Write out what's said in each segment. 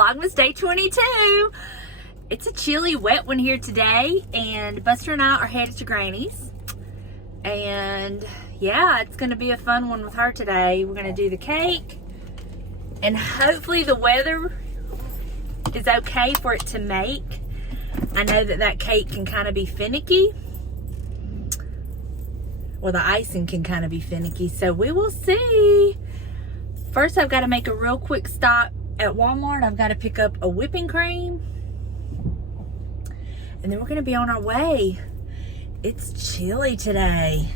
Vlogmas day 22. It's a chilly, wet one here today, and Buster and I are headed to Granny's. And yeah, it's gonna be a fun one with her today. We're gonna do the cake, and hopefully the weather is okay for it to make. I know that cake can kind of be finicky. Well, the icing can kind of be finicky, so we will see. First, I've got to make a real quick stop at Walmart. I've got to pick up a whipping cream, and then we're going to be on our way. It's chilly today,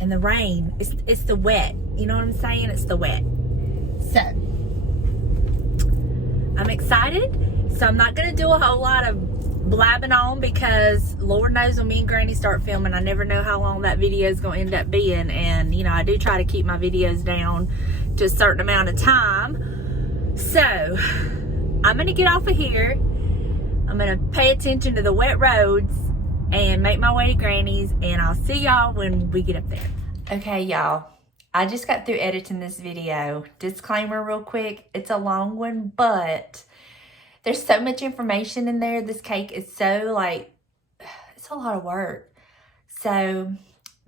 and the rain. It's the wet. You know what I'm saying? It's the wet. So, I'm excited. So I'm not going to do a whole lot of blabbing on, because Lord knows when me and Granny start filming, I never know how long that video is going to end up being. And you know, I do try to keep my videos down to a certain amount of time. So I'm going to get off of here. I'm going to pay attention to the wet roads and make my way to Granny's, and I'll see y'all when we get up there. Okay, y'all, I just got through editing this video. Disclaimer real quick, it's a long one, but there's so much information in there. This cake is so, like, it's a lot of work. So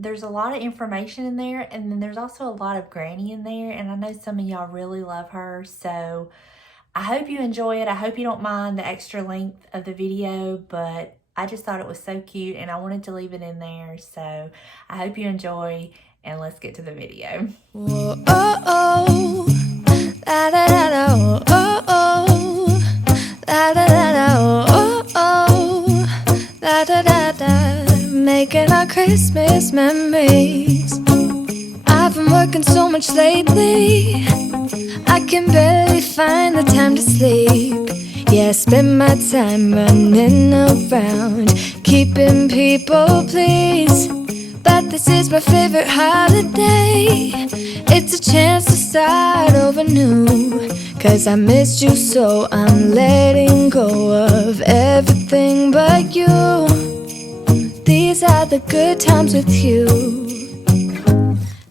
there's a lot of information in there, and then there's also a lot of Granny in there, and I know some of y'all really love her. So I hope you enjoy it. I hope you don't mind the extra length of the video, but I just thought it was so cute, and I wanted to leave it in there. So I hope you enjoy, and let's get to the video. Whoa, oh, oh, da, da, da, da, oh, oh, oh. Da da da da, oh oh, da da da da, making our Christmas memories. I've been working so much lately, I can barely find the time to sleep. Yeah, I spend my time running around, keeping people pleased. But this is my favorite holiday. It's a chance to start over new, 'cause I missed you, so I'm letting go of everything but you. These are the good times with you.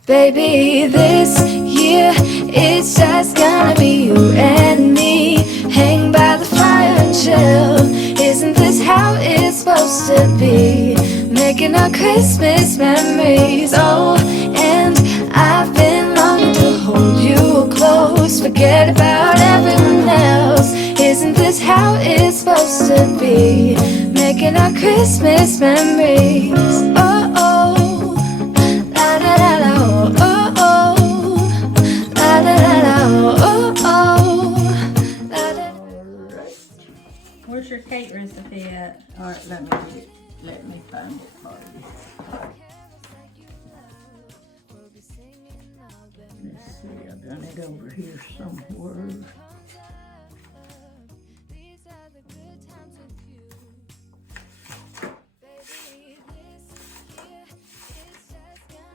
Baby, this year it's just gonna be you and me. Hang by the fire and chill. Isn't this how it's supposed to be? Making our Christmas memories. Oh, and I've been longing to hold you close. Forget about everyone else. Isn't this how it's supposed to be? Making our Christmas memories. Oh, oh, la da da da, oh, oh, oh, la da da da, oh, oh, la da. Where's your cake recipe at? All right, let me find it for you. Let's see, I've done it over here somewhere.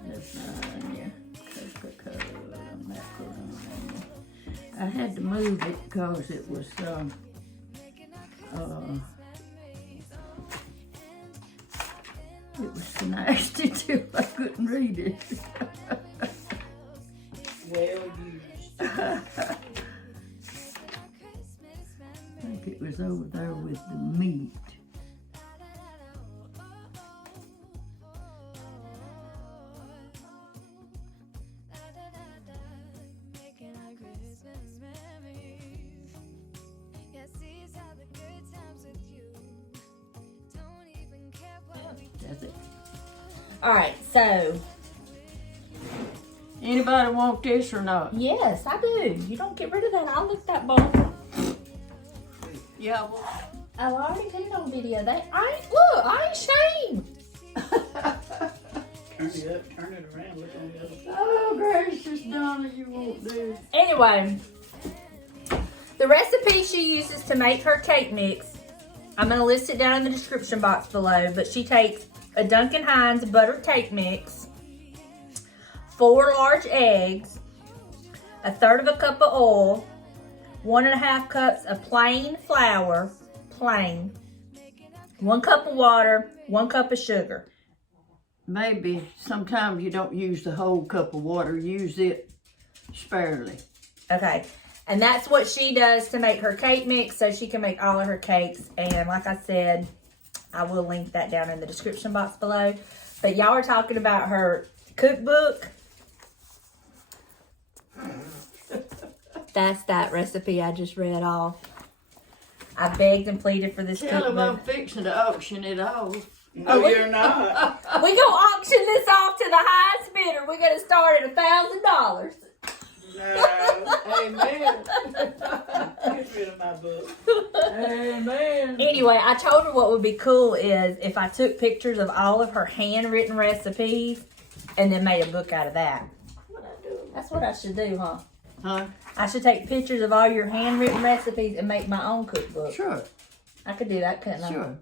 Lasagna, Coca-Cola, macaroni. I had to move it because it was it was so nasty too, I couldn't read it. Well used. I think it was over there with the meat. That's it. All right, so Anybody want this or not? yes, I do. You don't get rid of that. I'll lick that bowl. Yeah, well, I already did it on video. I ain't ashamed. Turn it up, turn it around, look on the other side. oh gracious, Donna, you won't do. Anyway, the recipe she uses to make her cake mix, I'm going to list it down in the description box below, but she takes a Duncan Hines buttered cake mix, 4 large eggs, 1/3 cup of oil, 1.5 cups of plain flour, plain, 1 cup of water, 1 cup of sugar. Maybe sometimes you don't use the whole cup of water, use it sparingly. Okay, And that's what she does to make her cake mix so she can make all of her cakes. And like I said, I will link that down in the description box below. But y'all are talking about her cookbook. That's that recipe I just read off. I begged and pleaded for this Tell him I'm cookbook. fixing to auction it off. No, you're not. We gonna auction this off to the highest bidder. We're gonna start at $1,000. No. Amen. Get rid of my book. Amen. Anyway, I told her what would be cool is if I took pictures of all of her handwritten recipes and then made a book out of that. What I do? That's what I should do, huh? Huh? I should take pictures of all your handwritten recipes and make my own cookbook. Sure. I could do that, couldn't I? Sure.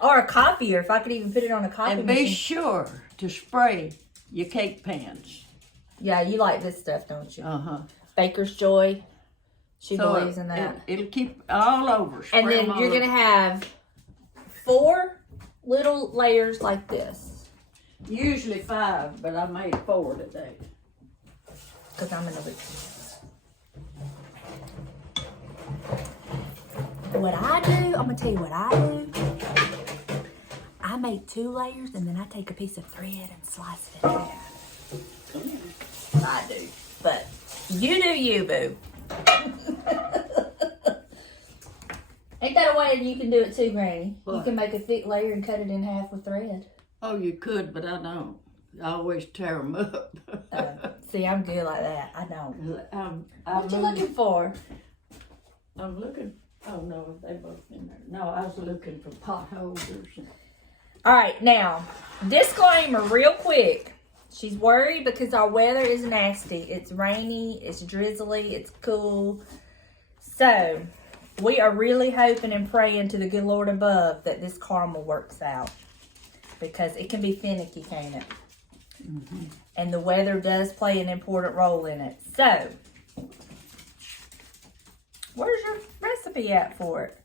Or a copier, if I could even put it on a copy And be machine. sure to spray your cake pans. Yeah, you like this stuff, don't you? Uh-huh. Baker's Joy. She So believes in that. It'll keep all over. Spray And then them all you're going to over. have 4 little layers like this. Usually 5, but I made 4 today. Because I'm in the What I do, I'm going to tell you what I do. I make 2 layers and then I take a piece of thread and slice it in half. I do. But you do you, boo. Ain't that a way that you can do it too, Granny? You What? can make a thick layer and cut it in half with thread. Oh, you could, but I don't. I always tear them up. See, I'm good like that. I don't. I'm What you looking for? looking. Oh no, they both in there. No, I was looking for potholders. All right, now, disclaimer real quick. She's worried because our weather is nasty. It's rainy, it's drizzly, it's cool. So, we are really hoping and praying to the good Lord above that this caramel works out. Because it can be finicky, can't it? Mm-hmm. And the weather does play an important role in it. So, where's your recipe at for it?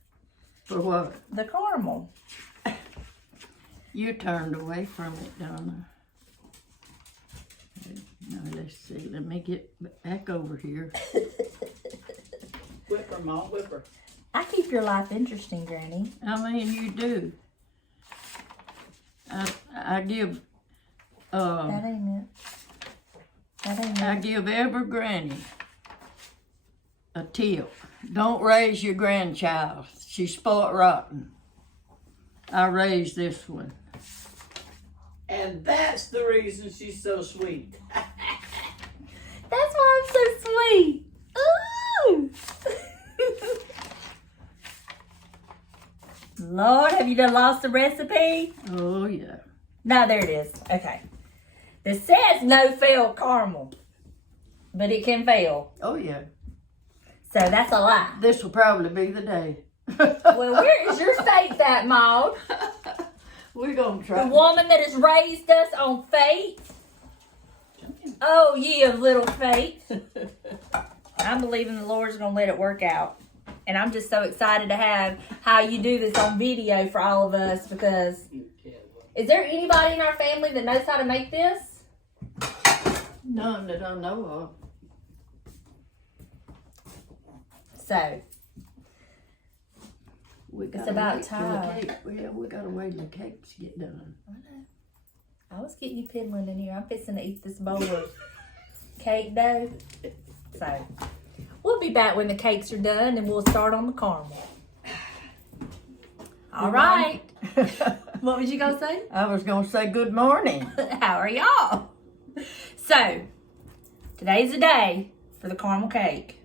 For what? The caramel. You turned away from it, Donna. Now let's see. Let me get back over here. Whip her, Mom, whip her. I keep your life interesting, Granny. I mean, you do. I give. That ain't it. That ain't I it. give every granny a tip. Don't raise your grandchild. She's spoiled rotten. I raised this one. And that's the reason she's so sweet. That's why I'm so sweet. Ooh! Lord, have you done lost the recipe? Oh, yeah. No, there it is. Okay. This says no fail caramel, but it can fail. Oh, yeah. So that's a lie. This will probably be the day. Well, where is your faith at, Maud? We're going to try. The woman that has raised us on faith. Oh, ye of little faith. I'm believing the Lord's going to let it work out. And I'm just so excited to have how you do this on video for all of us because is there anybody in our family that knows how to make this? None that I know of. So, We It's gotta about wait till time. the cake. Yeah, we gotta wait till the cakes get done. I was getting you piddling in here. I'm fixing to eat this bowl of cake dough. So, we'll be back when the cakes are done and we'll start on the caramel. All right. What was you going to say? I was gonna say good morning. How are y'all? So, today's the day for the caramel cake.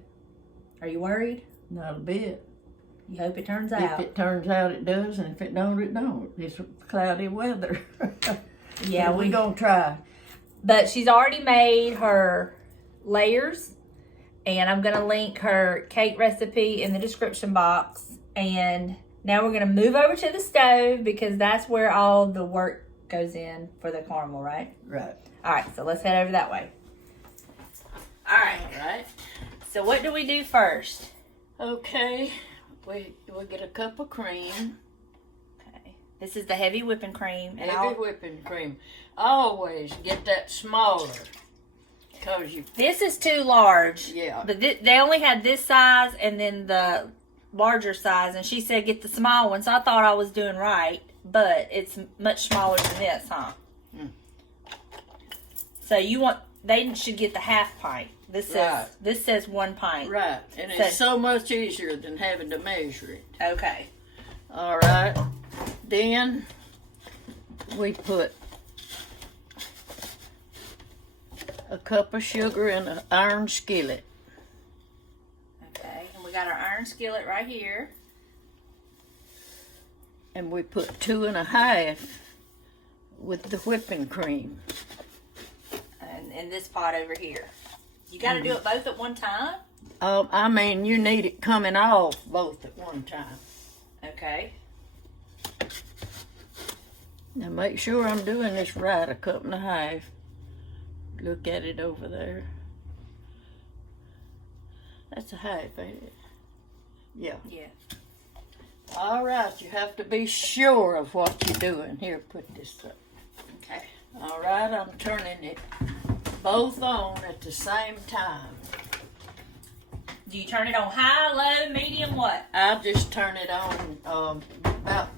Are you worried? Not a bit. You hope it turns If out. it turns out, it does, and if it don't, it don't. It's cloudy weather. Yeah, we gonna try. But she's already made her layers, and I'm gonna link her cake recipe in the description box. And now we're gonna move over to the stove because that's where all the work goes in for the caramel, right? Right. All right, so let's head over that way. All right. So what do we do first? Okay. We get a cup of cream. Okay. This is the heavy whipping cream. And Heavy whipping cream. Always get that smaller. Cause you, This is too large. yeah. But they only had this size and then the larger size, and she said get the small one. So I thought I was doing right, but it's much smaller than this, huh? So they should get the half pint. This says 1 pint. Right, and it's so much easier than having to measure it. Okay. All right, then we put a cup of sugar in an iron skillet. Okay, and we got our iron skillet right here. And we put 2 1/2 with the whipping cream. And in this pot over here. You got to do it both at one time? I mean, you need it coming off both at one time. Okay. Now make sure I'm doing this right, a cup and a half. Look at it over there. That's a half, ain't it? Yeah. Yeah. All right, you have to be sure of what you're doing. Here, put this up. Okay. All right, I'm turning it both on at the same time. Do you turn it on high, low, medium, what? I just turn it on about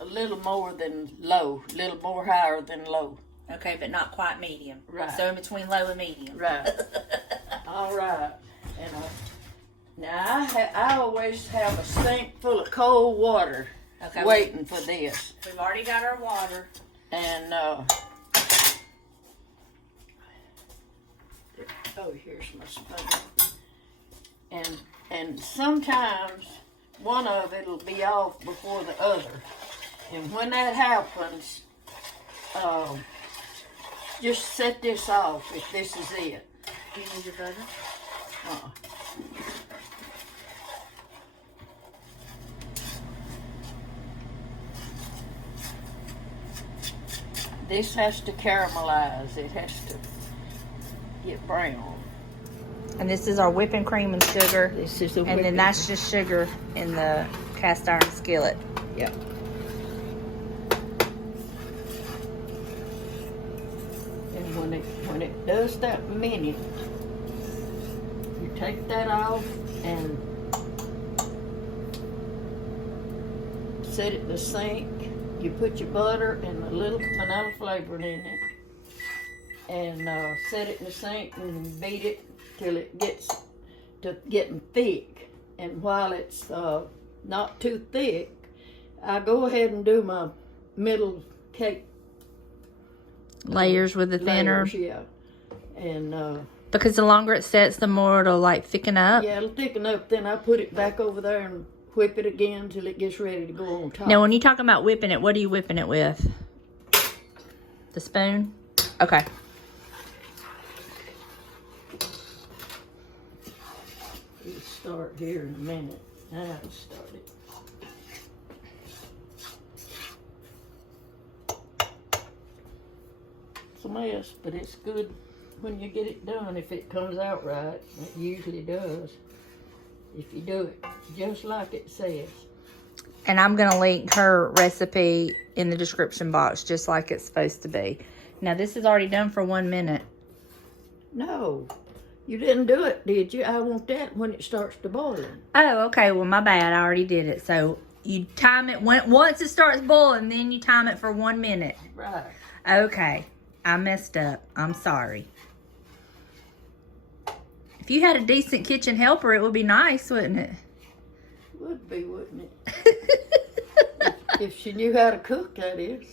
a little more than low, a little more higher than low. Okay, but not quite medium. Right. So in between low and medium. Right. All right. And now I always have a sink full of cold water waiting for this. We've already got our water. And here's my spoon. And sometimes one of it'll be off before the other. And when that happens, just set this off if this is it. Do you need your butter? This has to caramelize. It has to get brown. And this is our whipping cream and sugar. This is the And then that's just sugar in the cast iron skillet. Yep. And when it does that minute, you take that off and set it in the sink. You put your butter and a little vanilla flavoring in it, and set it in the sink and beat it till it gets to getting thick. And while it's not too thick, I go ahead and do my middle cake Layers with the thinner. layers, yeah. And Because the longer it sets, the more it'll like thicken up. yeah, it'll thicken up. Then I put it back over there and whip it again till it gets ready to go on top. Now, when you're talking about whipping it, what are you whipping it with? The spoon? Okay. It'll start here in a minute. Now it'll start it. It's a mess, but it's good when you get it done. If it comes out right, it usually does. If you do it just like it says. And I'm going to link her recipe in the description box, just like it's supposed to be. Now, this is already done for 1 minute. No, you didn't do it, did you? I want that when it starts to boiling. Oh, okay. Well, my bad. I already did it. So, you time it once it starts boiling, then you time it for 1 minute. Right. Okay. I messed up. I'm sorry. If you had a decent kitchen helper, it would be nice, wouldn't it? Would be, wouldn't it? if she knew how to cook, that is.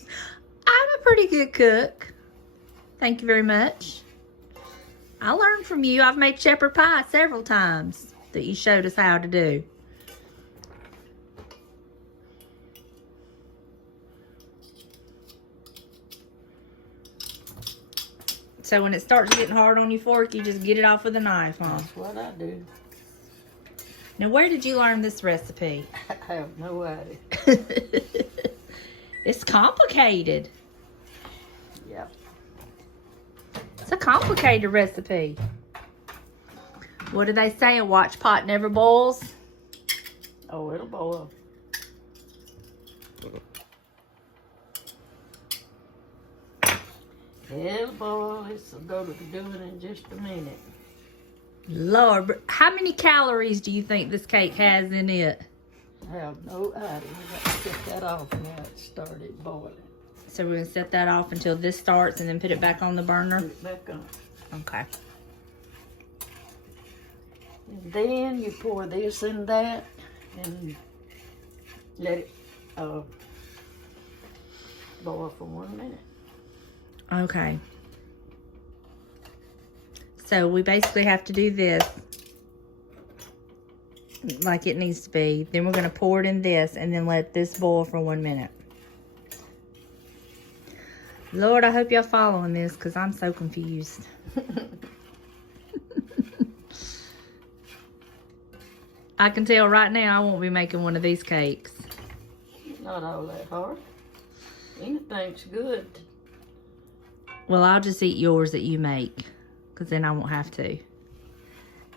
I'm a pretty good cook. Thank you very much. I learned from you. I've made shepherd pie several times that you showed us how to do. So when it starts getting hard on your fork, you just get it off with a knife, huh? That's what I do. Now, where did you learn this recipe? I have no idea. It's complicated. Yep. It's a complicated recipe. What do they say? A watch pot never boils? Oh, it'll boil. It'll boil. It'll go to doing in just a minute. Lord, how many calories do you think this cake has in it? I have no idea. We got to set that off now it started boiling. So we're gonna set that off until this starts and then put it back on the burner? Put it back on. Okay. And then you pour this in that and let it boil for 1 minute. Okay. So we basically have to do this like it needs to be. Then we're going to pour it in this and then let this boil for 1 minute. Lord, I hope y'all following this because I'm so confused. I can tell right now I won't be making one of these cakes. Not all that hard. Anything's good. Well, I'll just eat yours that you make because then I won't have to.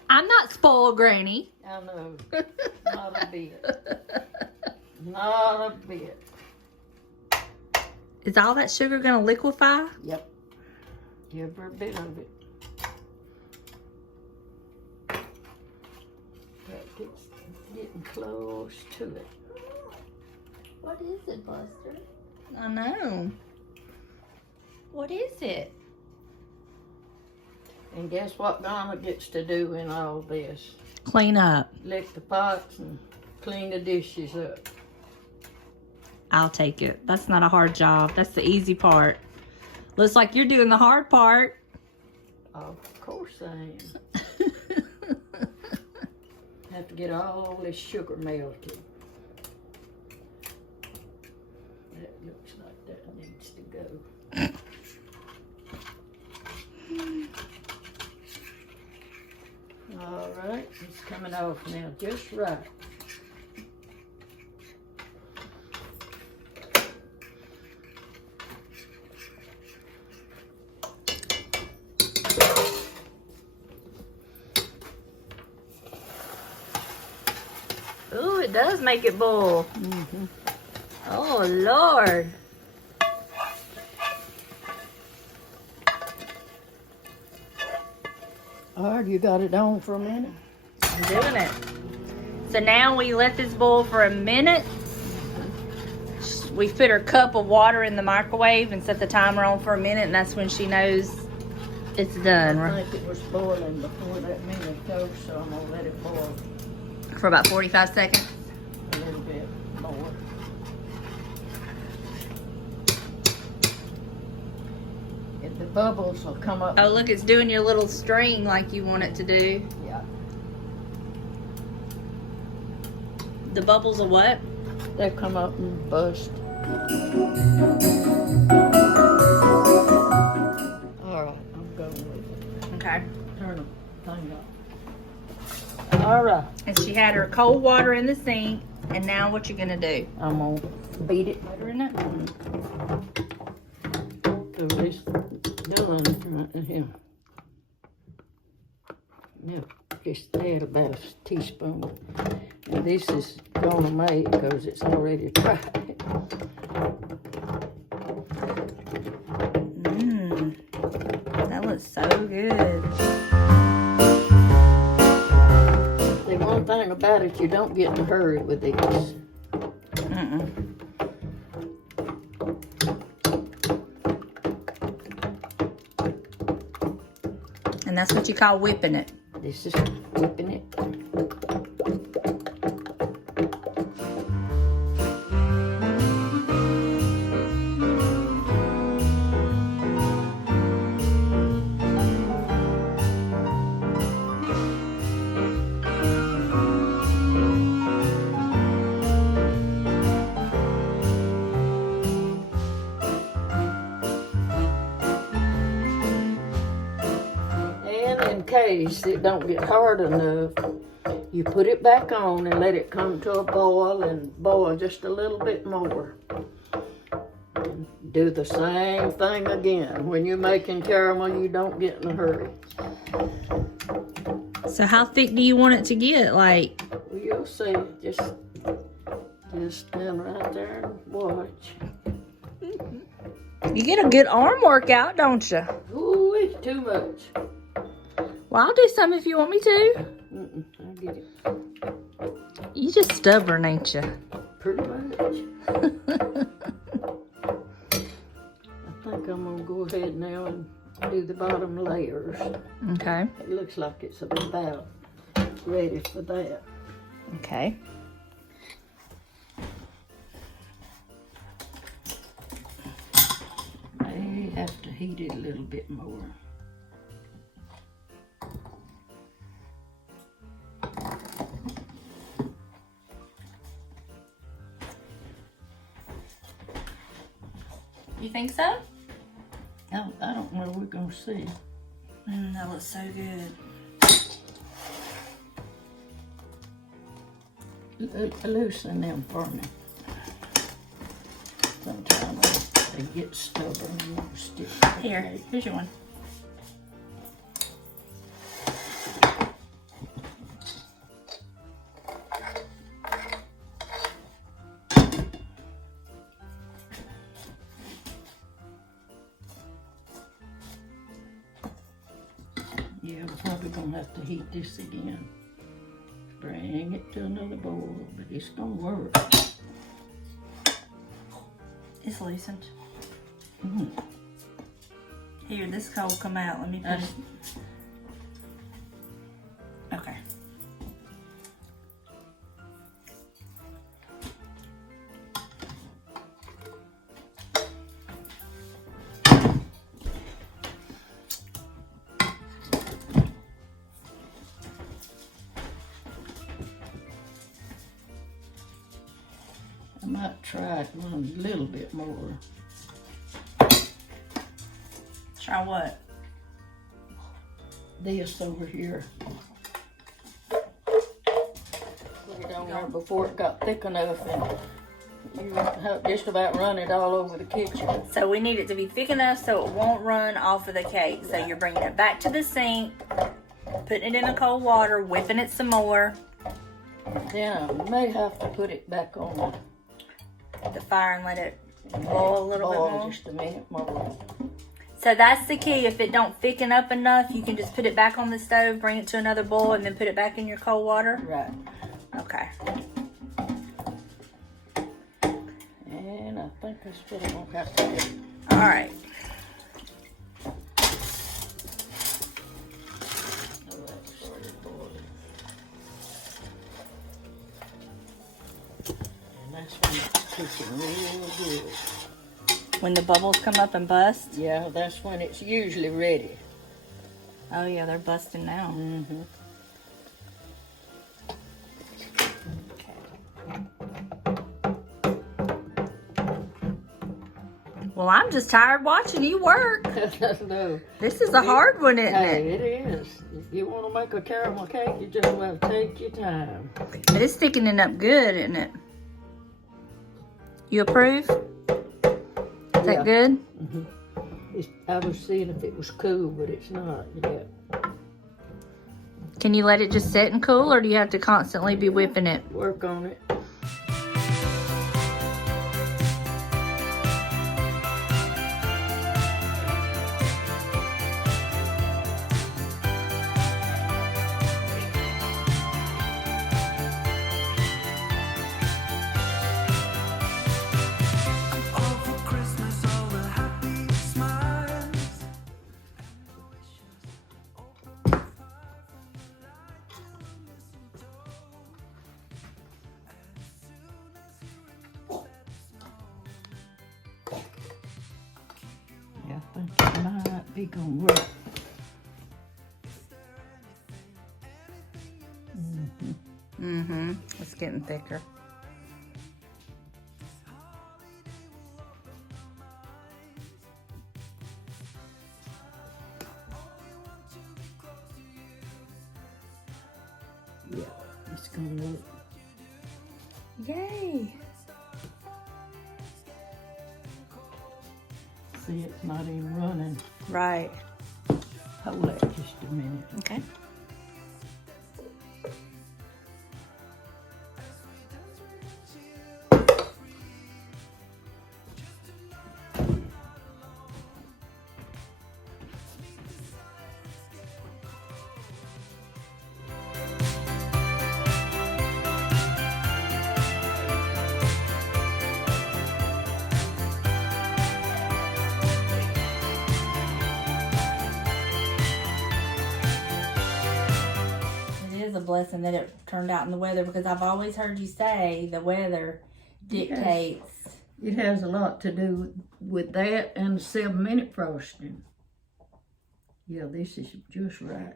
I'm not spoiled, Granny. I know. Not a bit. Not a bit. Is all that sugar going to liquefy? Yep. Give her a bit of it. It's getting close to it. What is it, Buster? I know. What is it? And guess what Donna gets to do in all this? Clean up. Lick the pots and clean the dishes up. I'll take it. That's not a hard job. That's the easy part. Looks like you're doing the hard part. Of course I am. Have to get all this sugar melted. That looks like that needs to go. All right, it's coming off now just right. Ooh, it does make it boil. Mm-hmm. Oh, Lord. All right, you got it on for a minute? I'm doing it. So now we let this boil for a minute. We put her cup of water in the microwave and set the timer on for a minute, and that's when she knows it's done. I think it was boiling before that minute though, so I'm gonna let it boil For about 45 seconds. a little bit more. If the bubbles will come up. Oh, look, it's doing your little string like you want it to do. Yeah. The bubbles are what? They'll come up and bust. All right, I'm going with it. Okay. Turn the thing off. All right, And she had her cold water in the sink, and now what you gonna do? I'm gonna beat it. Butter in it? So this done right here. Now, just add about a teaspoon. And this is gonna make because it's already dried. That looks so good. The one thing about it, you don't get in a hurry with these. And that's what you call whipping it. This is whipping it. In case it don't get hard enough, you put it back on and let it come to a boil and boil just a little bit more. And do the same thing again. When you're making caramel, you don't get in a hurry. So how thick do you want it to get? Like, Well, you'll see. Just stand right there and watch. You get a good arm workout, don't you? Ooh, it's too much. Well, I'll do some if you want me to. I get it. You just stubborn, ain't you? Pretty much. I think I'm gonna go ahead now and do the bottom layers. Okay. It looks like it's about ready for that. Okay. I have to heat it a little bit more. You think so? I don't know. We're gonna see. That looks so good. Loosen them for me. Sometimes they get stubborn and won't stick. Here, here's your one. Yeah, we're probably gonna have to heat this again. Bring it to another boil, but it's gonna work. It's loosened. Here, this coal will come out. Let me put it. Okay. I might try it one a little bit more. Try what? This over here. Put it on there before it got thick enough, and you have just about run it all over the kitchen. So we need it to be thick enough so it won't run off of the cake. So you're bringing it back to the sink, putting it in the cold water, whipping it some more. Then I may have to put it back on The fire and let it boil a little bit boil more. just a minute more. So that's the key. If it don't thicken up enough, you can just put it back on the stove, bring it to another boil, and then put it back in your cold water. Right. Okay. And I think that's what I'm gonna have to do. All right. And that's when it's cooking real good. When the bubbles come up and bust. Yeah, that's when it's usually ready. Oh yeah, they're busting now. Mm-hmm. Well, I'm just tired watching you work. No. This is a hard one, isn't Hey, it? it is. If you want to make a caramel cake, you just have to take your time. But it's thickening up good, isn't it? You approve? Is that good? I was seeing if it was cool, but it's not yet. Can you let it just sit and cool, or do you have to constantly be whipping it? Work on it. Yeah, I think it might be gonna work. Mm-hmm. It's getting thicker. Yeah, it's gonna work. Yay! See, it's not even running. Right. Hold that just a minute. Okay. a blessing that it turned out in the weather, because I've always heard you say the weather dictates. It has a lot to do with that and the 7-minute frosting. Yeah, this is just right.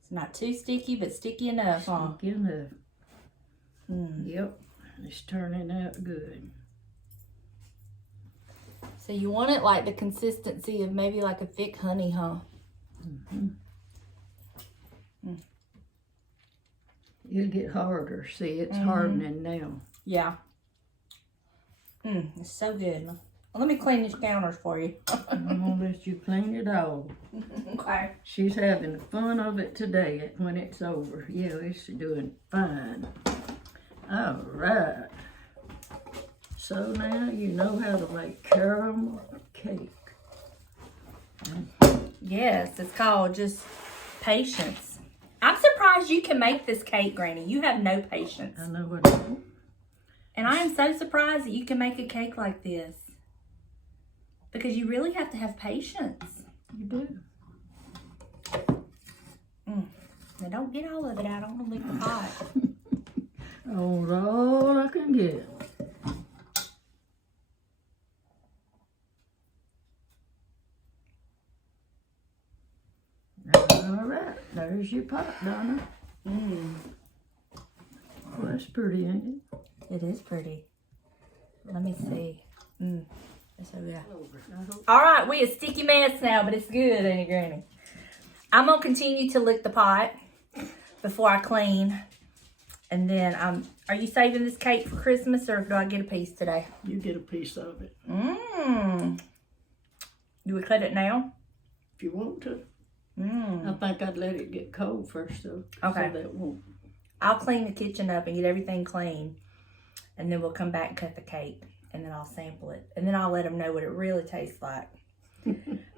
It's not too sticky, but sticky enough, huh? Sticky enough. Yep, it's turning out good. So you want it like the consistency of maybe like a thick honey, huh? It'll get harder. See, it's hardening now. Yeah. It's so good. Well, let me clean these counters for you. I'm gonna let you clean it all. Okay. She's having fun of it today when it's over. Yeah, it's doing fine. All right. So now you know how to make caramel cake. Yes, it's called just patience. I'm surprised you can make this cake, Granny. You have no patience. I know what I do. And I am so surprised that you can make a cake like this. Because you really have to have patience. You do. Now don't get all of it out. I don't want to leak the pot. Oh, all I can get. All right, there's your pot, Donna. Well, that's pretty, ain't it? It is pretty. Let me see. So yeah. All right, we a sticky mess now, but it's good, ain't it, Granny? I'm gonna continue to lick the pot before I clean, and then are you saving this cake for Christmas, or do I get a piece today? You get a piece of it. Do we cut it now? If you want to. I think I'd let it get cold first, though. Okay. So that won't. I'll clean the kitchen up and get everything clean, and then we'll come back and cut the cake, and then I'll sample it, and then I'll let them know what it really tastes like.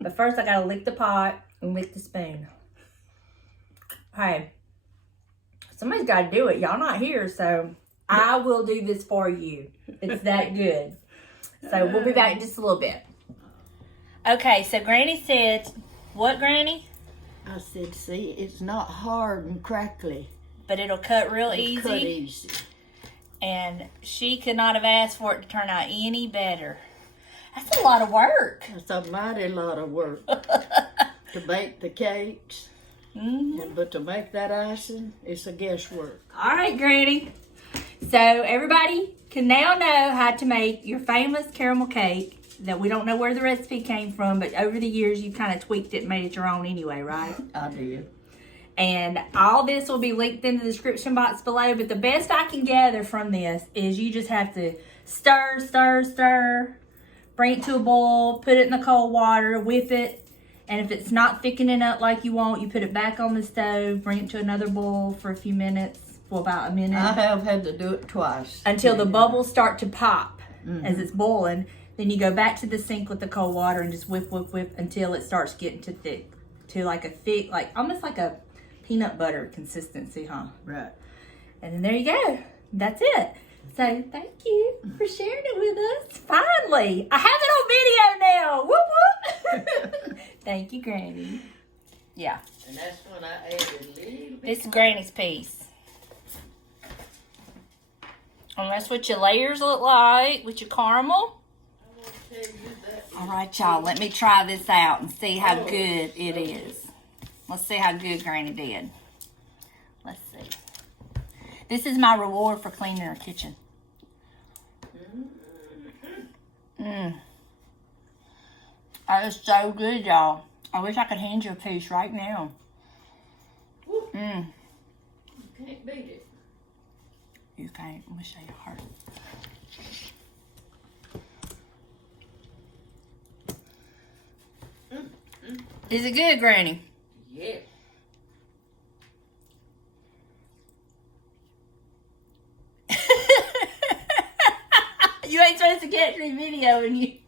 But first, I gotta lick the pot and lick the spoon. Hey, somebody's gotta do it. Y'all not here, so I will do this for you. It's that good. So we'll be back in just a little bit. Okay, so Granny said, what, Granny? I said, see, it's not hard and crackly. But it'll cut real easy. Cut easy. And she could not have asked for it to turn out any better. That's a lot of work. That's a mighty lot of work to bake the cakes. But to make that icing, it's a guesswork. All right, Granny. So everybody can now know how to make your famous caramel cake that we don't know where the recipe came from, but over the years you kind of tweaked it and made it your own anyway, right? I did. And all this will be linked in the description box below, but the best I can gather from this is you just have to stir, stir, stir, bring it to a boil, put it in the cold water, whip it, and if it's not thickening up like you want, you put it back on the stove, bring it to another boil for a few minutes, for about a minute. I have had to do it twice. Until the bubbles start to pop as it's boiling. Then you go back to the sink with the cold water and just whip, whip, whip until it starts getting to thick. To like a thick, like almost like a peanut butter consistency, huh? Right. And then there you go. That's it. So thank you for sharing it with us. Finally, I have it on video now. Whoop, whoop. Thank you, Granny. Yeah. And that's when I added a little bit. This is Granny's piece. And that's what your layers look like with your caramel. All right, y'all, let me try this out and see how good it is. Let's see how good Granny did. Let's see. This is my reward for cleaning her kitchen. That is so good, y'all. I wish I could hand you a piece right now. You can't beat it. You can't. Let me show you hard. Is it good, Granny? Yeah. You ain't supposed to catch me video and you